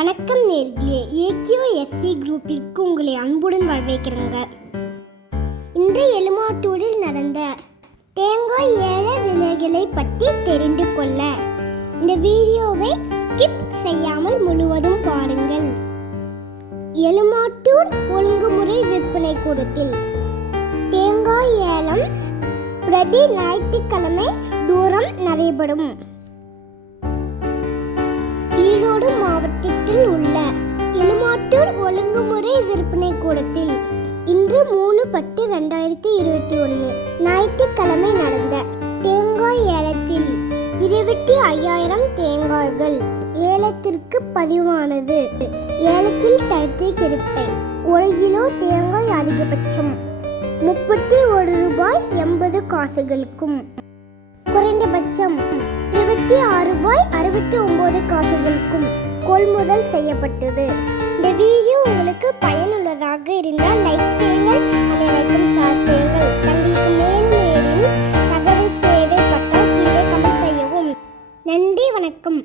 வணக்கம் நேர்களே. ஏகியோ எஸ்சி குரூப்பிற்கு உங்களை அன்புடன் வரவேற்கிறேங்க. இன்று எலுமாட்டூரில் நடந்த தேங்காய் ஏல விலைகளை பற்றி தெரிந்து கொள்ள இந்த வீடியோவை ஸ்கிப் செய்யாமல் முழுவதும் பாருங்கள். எலுமாட்டூர் ஒழுங்குமுறை விற்பனை கூடத்தில் தேங்காய் ஏலம் பிரதி ஞாயிற்றுக்கிழமை தூரம் நடைபெறும். நகரில் உள்ள எலுமாட்டூர் ஒழுங்குமுறை விற்பனை கூடத்தில் இன்று மூணு பத்து ரெண்டாயிரத்தி இருபத்தி ஒன்று ஞாயிற்றுக்கிழமை நடந்த தேங்காய் ஏலத்தில் இருபத்தி ஐயாயிரம் தேங்காய்கள் ஏலத்திற்கு பதிவானது. ஏலத்தில் தடுத்து கிருப்பை. ஒரு கிலோ தேங்காய் அதிகபட்சம் முப்பத்தி ஒரு ரூபாய் எண்பது காசுகளுக்கும். குறைந்தபட்சம் இருபத்தி ஆறு ரூபாய் அறுபத்தி ஒன்பது காசுகளுக்கும். கொள்முதல் செய்யப்பட்டது. இந்த வீடியோ உங்களுக்கு பயனுள்ளதாக இருந்தால் லைக் செய்யுங்கள். அனைவருக்கும் ஷேர் செய்யுங்கள். தங்களுக்கு மேலும் ஏதேனும் தகவல் தேவைப்பட்டால் கீழே கமெண்ட் செய்யவும். நன்றி வணக்கம்.